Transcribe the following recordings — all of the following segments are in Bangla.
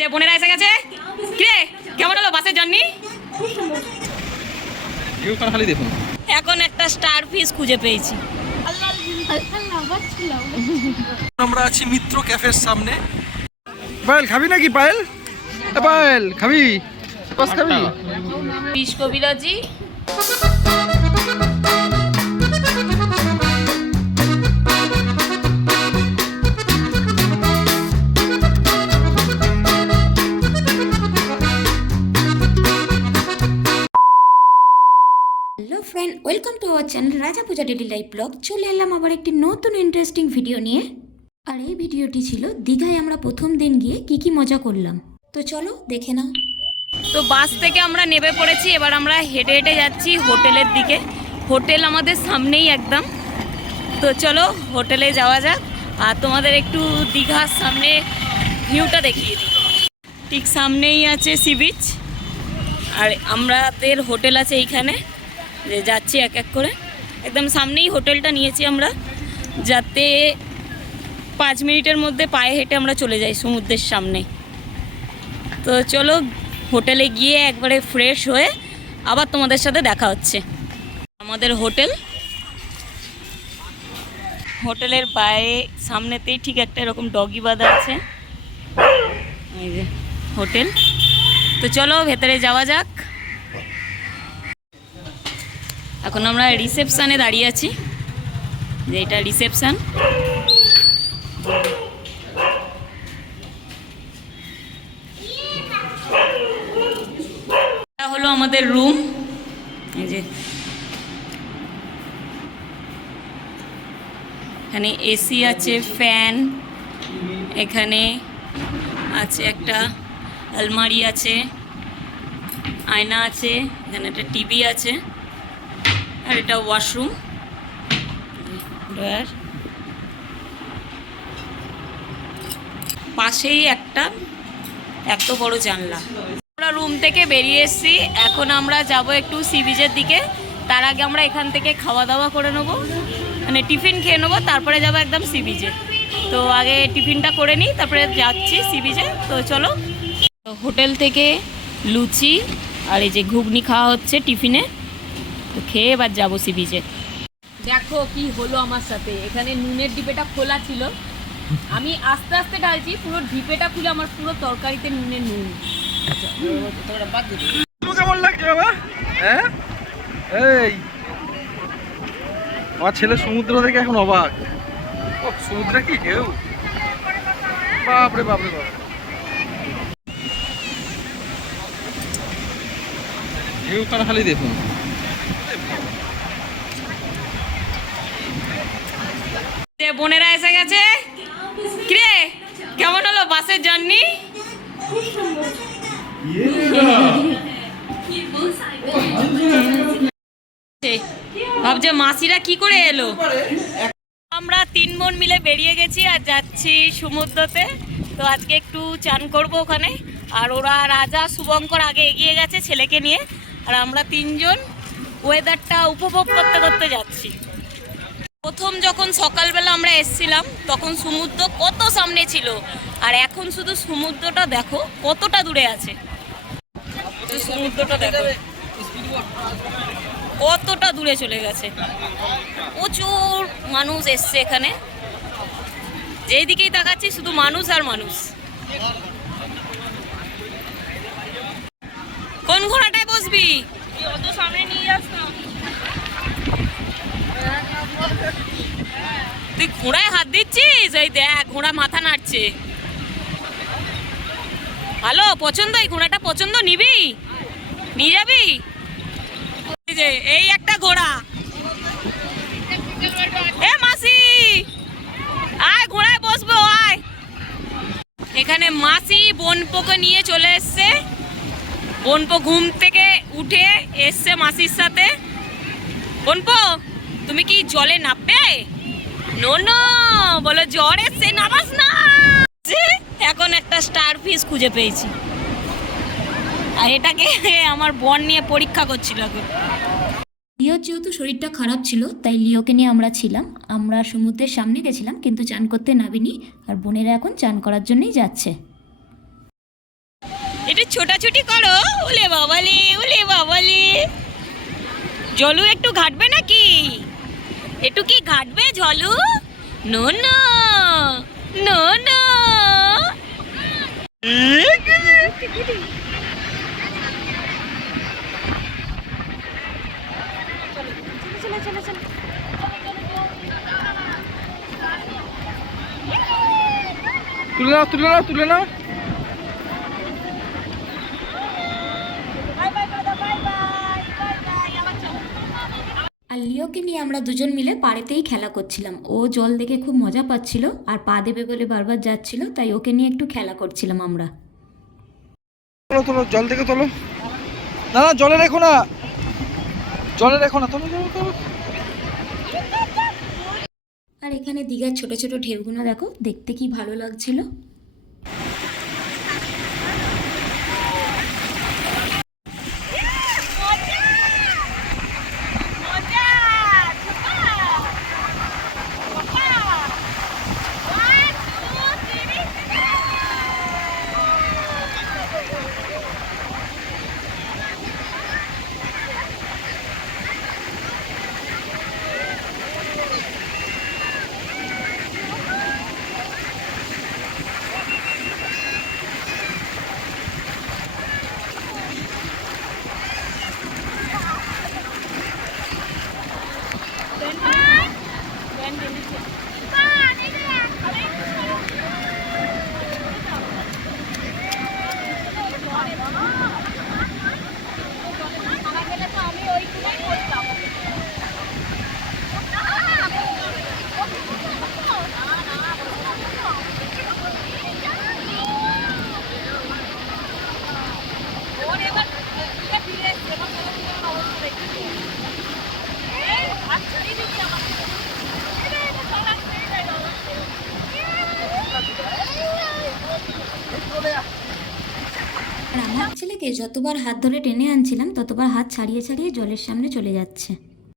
যে বোনেরা এসে গেছে? কিরে কেমন হলো বাসের জার্নি খালি দেখুন। এখন একটা স্টার ফিস খুঁজে পেয়েছি। আমরা আছি মিত্র ক্যাফের সামনে। পায়েল খাবি নাকি পায়েল? পায়েল খাবি? বাস খাবি? বিশ কবিরাজি। চ্যানেল রাজা পূজা ডেলি লাইফ ব্লগ চলে এলাম আবার একটি নতুন ইন্টারেস্টিং ভিডিও নিয়ে। আর এই ভিডিওটি ছিল দীঘায় আমরা প্রথম দিন গিয়ে কি কি মজা করলাম। তো চলো দেখে নাও। তো বাস থেকে আমরা নেমে পড়েছি, এবার আমরা হেঁটে হেঁটে যাচ্ছি হোটেলের দিকে। হোটেল আমাদের সামনেই একদম। তো চলো হোটেলে যাওয়া যাক, আর তোমাদের একটু দীঘার সামনে ভিউটা দেখিয়ে দিই। ঠিক সামনেই আছে সি বিচ আর আমাদের হোটেল আছে এইখানে। যে যাচ্ছি এক এক করে। একদম সামনেই হোটেলটা নিয়েছি আমরা, যাতে পাঁচ মিনিটের মধ্যে পায়ে হেঁটে আমরা চলে যাই সমুদ্রের সামনে। তো চলো, হোটেলে গিয়ে একবারে ফ্রেশ হয়ে আবার তোমাদের সাথে দেখা হচ্ছে। আমাদের হোটেল। হোটেলের বাইরে সামনেতেই ঠিক একটা এরকম ডগি বাঁধা আছে। হোটেল। তো চলো, ভেতরে যাওয়া যাক। এখন আমরা রিসেপশানে দাঁড়িয়ে আছি। যে এটা রিসেপশান হলো আমাদের রুম এই যে। এখানে এসি আছে ফ্যান এখানে আছে একটা আলমারি আছে। আয়না আছে, এখানে একটা টিভি আছে। আর এটা ওয়াশরুম ড্রয়ার। পাশেই একটা এত বড় জানলা। আমরা রুম থেকে বেরিয়ে এসেছি। এখন আমরা যাব একটু সি বিচের দিকে। তার আগে আমরা এখান থেকে খাওয়া দাওয়া করে নেব। মানে টিফিন খেয়ে নেব। তারপরে যাব একদম সি বিচে তো আগে টিফিনটা করে নিই, তারপরে যাচ্ছি সি বিচে তো চলো। হোটেল থেকে লুচি আর এই যে ঘুগনি খাওয়া হচ্ছে টিফিনে। খেয়ে এবার যাব সি বিচে দেখো কি হলো আমার সাথে। এখানে নুনের ডিপেটা খোলা ছিল। আমি আস্তে আস্তে ঢালছি পুরো ডিপেটা খুলে আমার পুরো তরকারিতে নুনের নুন। কেমন লাগছে বাবা? হ্যাঁ? এই আমার ছেলে সমুদ্র থেকে এখন অবাক। ও সমুদ্রে কি ঢেউ? বাপরে বাপরে বাপ ঢেউটা খালি দেখুন। বোনেরা এসে গেছে। কিরে কেমন হলো বাসের জার্নি ভাবছে মাসিরা কি করে এলো? আমরা তিন বোন মিলে বেরিয়ে গেছি আর যাচ্ছি সমুদ্রতে। তো আজকে একটু চান করব ওখানে। আর ওরা রাজা শুভঙ্কর আগে এগিয়ে গেছে ছেলেকে নিয়ে। আর আমরা তিনজন ওয়েদারটা উপভোগ করতে করতে যাচ্ছি। প্রথম যখন সকালবেলা আমরা এসছিলাম, তখন সমুদ্র কত সামনে ছিল, আর এখন শুধু সমুদ্রটা দেখো, কতটা দূরে আছে। সমুদ্রটা দেখো। কতটা দূরে চলে গেছে। প্রচুর মানুষ এসছে এখানে। যেই দিকেই তাকাচ্ছি, শুধু মানুষ আর মানুষ। কোন ঘোড়াটায় বসবি? অত সামনে নিয়ে যাস না তুই ঘোড়ায় হাত দিচ্ছিস? এই দেখ, ঘোড়া মাথা নাড়ছে। ভালো, পছন্দ, এই ঘোড়াটা পছন্দ নিবি? নিয়ে যাবি? যে, এই একটা ঘোড়া। এ মাসি, আয়, ঘোড়ায় বসবো, আয়। এখানে মাসি বোনপোকে নিয়ে চলে এসছে। বোনপো ঘুম থেকে উঠে এসছে মাসির সাথে। বোনপো, তুমি কি জলে নামবে নো নো বলো জ্বর এসছে নামাস না। এখন একটা স্টার ফিস খুঁজে পেয়েছি। আর এটাকে আমার বোন নিয়ে পরীক্ষা করছিল এখন লিওর যেহেতু শরীরটা খারাপ ছিল তাই লিওকে নিয়ে আমরা ছিলাম। আমরা সমুদ্রের সামনে গেছিলাম কিন্তু চান করতে নাবিনি আর বোনেরা এখন চান করার জন্যই যাচ্ছে। একটু ছোটাছুটি করো। উলে বাবালে উলে বাবালে। জলু একটু ঘাটবে নাকি? একটু কি ঘাটবে জলু নো নো নো নো। তুলে নাও তুলে নাও তুলে নাও। আর নিয়ে আমরা দুজন মিলে পাড়েতেই খেলা করছিলাম। ও জল দেখে খুব মজা পাচ্ছিল আর পা দেবে বলে বারবার যাচ্ছিল তাই ওকে নিয়ে একটু খেলা করছিলাম আমরা। তোলো তোলো জল থেকে তোলো। না না জলে রেখো না। জলে রেখো না তোলো তোলো তোলো। আর এখানে দীঘার ছোট ছোট ঢেউগুলো দেখো দেখতে কি ভালো লাগছিল? ছেলেকে যতবার হাত ধরে টেনে আনছিলাম ততবার হাত ছাড়িয়ে ছাড়িয়ে জলের সামনে চলে যাচ্ছে।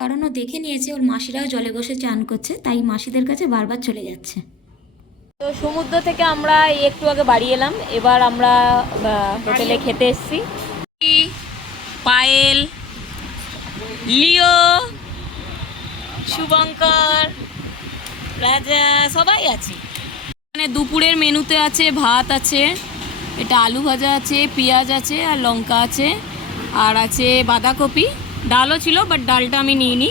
কারণ ও দেখে নিয়েছে ওর মাসিরাও জলে বসে চান করছে তাই মাসিদের কাছে বারবার চলে যাচ্ছে। তো সমুদ্র থেকে আমরা একটু আগে বাড়ি এলাম এবার আমরা হোটেলে খেতে এসেছি। পায়েল লিও শুভঙ্কর রাজা সবাই আছে। এখানে দুপুরের মেনুতে আছে ভাত আছে। এটা আলু ভাজা আছে পেঁয়াজ আছে আর লঙ্কা আছে আর আছে বাঁধাকপি। ডালও ছিল বাট ডালটা আমি নিইনি।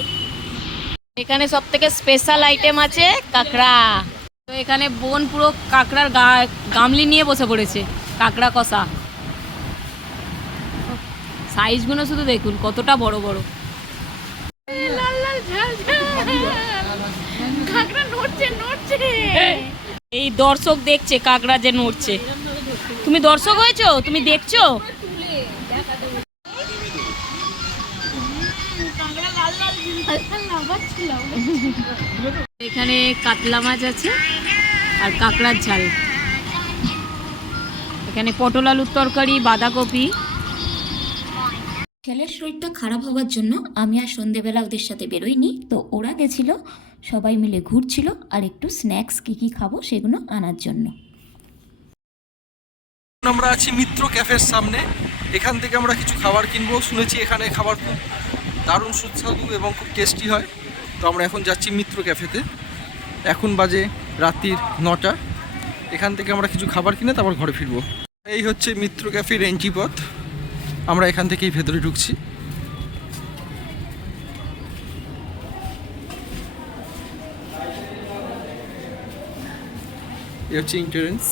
এখানে সব থেকে স্পেশাল আইটেম আছে কাঁকড়া। তো এখানে বোন পুরো কাঁকড়ার গামলি নিয়ে বসে পড়েছে কাঁকড়া কষা। সাইজগুলো শুধু দেখুন কতটা বড় বড়। এই দর্শক দেখছে কাঁকড়া যে নড়ছে। তুমি দর্শক হয়েছো? তুমি দেখছ? এখানে কাতলা মাছ আছে আর কাঁকড়ার ঝাল। এখানে পটল আলুর তরকারি, বাঁধাকপি। ছেলের শরীরটা খারাপ হওয়ার জন্য আমি আর সন্ধেবেলা ওদের সাথে বেরোইনি। তো ওরা গেছিল, সবাই মিলে ঘুরছিল আর একটু স্ন্যাক্স কী কী খাব সেগুলো আনার জন্য। আমরা আছি মিত্র ক্যাফের সামনে। এখান থেকে আমরা কিছু খাবার কিনবো। শুনেছি এখানে খাবার খুব দারুণ, সুস্বাদু এবং খুব টেস্টি হয়। তো আমরা এখন যাচ্ছি মিত্র ক্যাফেতে। এখন বাজে রাত্রির নটা। এখান থেকে আমরা কিছু খাবার কিনে তারপর ঘরে ফিরবো। এই হচ্ছে মিত্র ক্যাফের এন্ট্রি পথ। আমরা এখান থেকেই ভেতরে ঢুকছি। এ হচ্ছে ইন্টারেন্স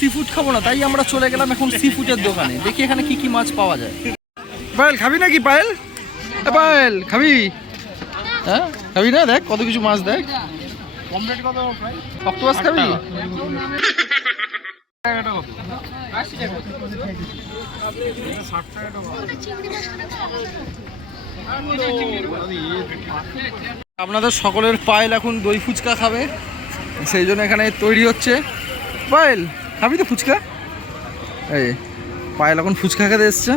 সি ফুড খাব না তাই আমরা চলে গেলাম এখন সি ফুডের দোকানে। দেখি এখানে কি কি মাছ পাওয়া যায়। পায়েল খাবি নাকি পায়েল? পায়েল খাবি? হ্যাঁ খাবি না? দেখ কত কিছু মাছ দেখ। অক্টোপাস খাবি? আপনাদের সকলের পায়েল এখন দই ফুচকা খাবে সেই জন্য এখানে তৈরি হচ্ছে। পায়েল খাবি তো ফুচকা? এই পায়ে লাগুন ফুচকা খেতে এসছে।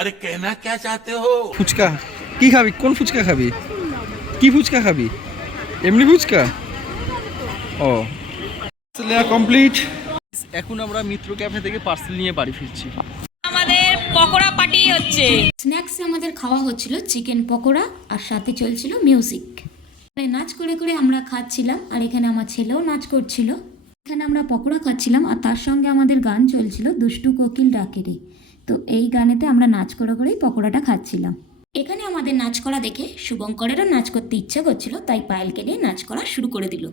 আরে কেনা কে চাতে হো? ফুচকা। কি খাবি? কোন ফুচকা খাবি? কি ফুচকা খাবি? এমনি ফুচকা? ও। কমপ্লিট এখন আমরা মিত্র ক্যাফে থেকে পার্সেল নিয়ে বাড়ি ফিরছি। আমাদের পকোড়া পার্টি হচ্ছে। স্ন্যাক্সে আমাদের খাওয়া হচ্ছিল চিকেন পকোড়া আর সাথে চলছিল মিউজিক নাচ করে করে আমরা খাচ্ছিলাম আর এখানে আমার ছেলেও নাচ করছিল। এখানে আমরা পকোড়া খাচ্ছিলাম আর তার সঙ্গে আমাদের গান চলছিল দুষ্টু কোকিল ডাকেরে তো এই গানেতে আমরা নাচ করে করেই পকোড়াটা খাচ্ছিলাম। এখানে আমাদের নাচ করা দেখে শুভঙ্করেরও নাচ করতে ইচ্ছা করছিল, তাই পায়েলকে নিয়ে নাচ করা শুরু করে দিল।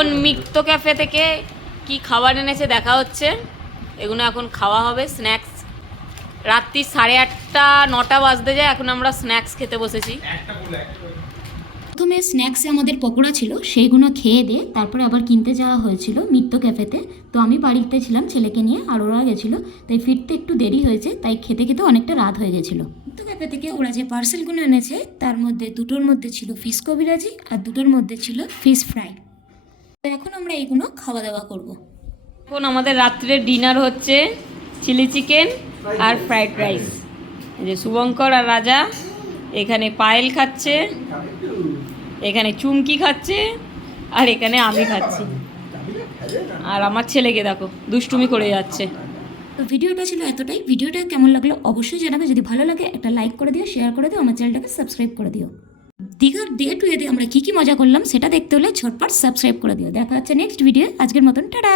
এখন মিক্ত ক্যাফে থেকে কি খাবার এনেছে দেখা হচ্ছে। এগুলো এখন খাওয়া হবে, স্ন্যাক্স। রাত্রি সাড়ে আটটা, নটা বাজতে যায়, এখন আমরা স্ন্যাক্স খেতে বসেছি। প্রথমে স্ন্যাক্সে আমাদের পকোড়া ছিল সেইগুলো খেয়ে দিয়ে তারপরে আবার কিনতে যাওয়া হয়েছিল মিত্র ক্যাফেতে। তো আমি বাড়িতে ছিলাম ছেলেকে নিয়ে, আর ওরা গেছিল। তাই ফিরতে একটু দেরি হয়েছে, তাই খেতে খেতে অনেকটা রাত হয়ে গেছিল। মিত্র ক্যাফে থেকে ওরা যে পার্সেলগুলো এনেছে, তার মধ্যে দুটোর মধ্যে ছিল ফিশ কবিরাজি, আর দুটোর মধ্যে ছিল ফিশ ফ্রাই। এখন আমরা এইগুলো খাওয়া দাওয়া করব। এখন আমাদের রাত্রে ডিনার হচ্ছে চিলি চিকেন আর ফ্রাইড রাইস। যে শুভঙ্কর আর রাজা এখানে পায়েল খাচ্ছে এখানে চুমকি খাচ্ছে আর এখানে আমি খাচ্ছি। আর আমার ছেলেকে দেখো দুষ্টুমি করে যাচ্ছে। তো ভিডিওটা ছিল এতটাই। ভিডিওটা কেমন লাগল অবশ্যই জানাবে। যদি ভালো লাগে একটা লাইক করে দিও শেয়ার করে দিও আমার চ্যানেলটাকে সাবস্ক্রাইব করে দিও। দীঘার ডে টু এতে আমরা কী কী মজা করলাম সেটা দেখতে হলে ঝটপট সাবস্ক্রাইব করে দিও। দেখা হচ্ছে নেক্সট ভিডিও আজকের মতন, টাটা!